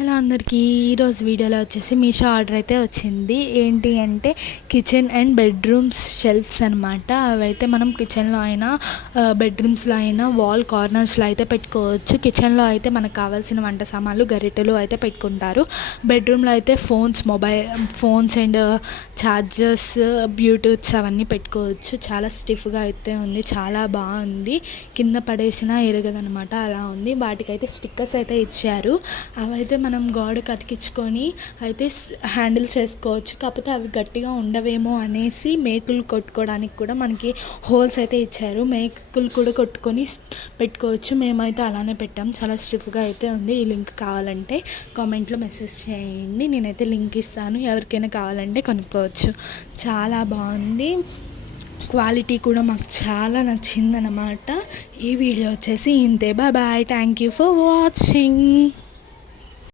Hello అందరికీ, ఈరోజు వీడియోలో వచ్చేసి మీషో ఆర్డర్ అయితే వచ్చింది. ఏంటి అంటే కిచెన్ అండ్ బెడ్రూమ్స్ షెల్ఫ్స్ అనమాట. అవైతే మనం కిచెన్లో అయినా బెడ్రూమ్స్లో అయినా వాల్ కార్నర్స్లో అయితే పెట్టుకోవచ్చు. కిచెన్లో అయితే మనకు కావాల్సిన వంట సామాన్లు గరిటెలు అయితే పెట్టుకుంటారు. బెడ్రూమ్లో అయితే ఫోన్స్ అండ్ ఛార్జర్స్, బ్లూటూత్స్ అవన్నీ పెట్టుకోవచ్చు. చాలా స్టిఫ్గా అయితే ఉంది, చాలా బాగుంది. కింద పడేసినా ఎరగదనమాట, అలా ఉంది. వాటికైతే స్టిక్కర్స్ అయితే ఇచ్చారు. అవైతే మనం గోడకు అతికించుకొని అయితే హ్యాండిల్ చేసుకోవచ్చు. కాకపోతే అవి గట్టిగా ఉండవేమో అనేసి మేకులు కొట్టుకోవడానికి కూడా మనకి హోల్స్ అయితే ఇచ్చారు. మేకులు కూడా కొట్టుకొని పెట్టుకోవచ్చు. మేమైతే అలానే పెట్టాం. చాలా స్టిఫ్గా అయితే ఉంది. ఈ లింక్ కావాలంటే కామెంట్లో మెసేజ్ చేయండి, నేనైతే లింక్ ఇస్తాను. ఎవరికైనా కావాలంటే కొనుక్కోవచ్చు. చాలా బాగుంది. క్వాలిటీ కూడా మాకు చాలా నచ్చిందనమాట. ఈ వీడియో వచ్చేసి ఇంతే. Bye bye. Thank you for watching.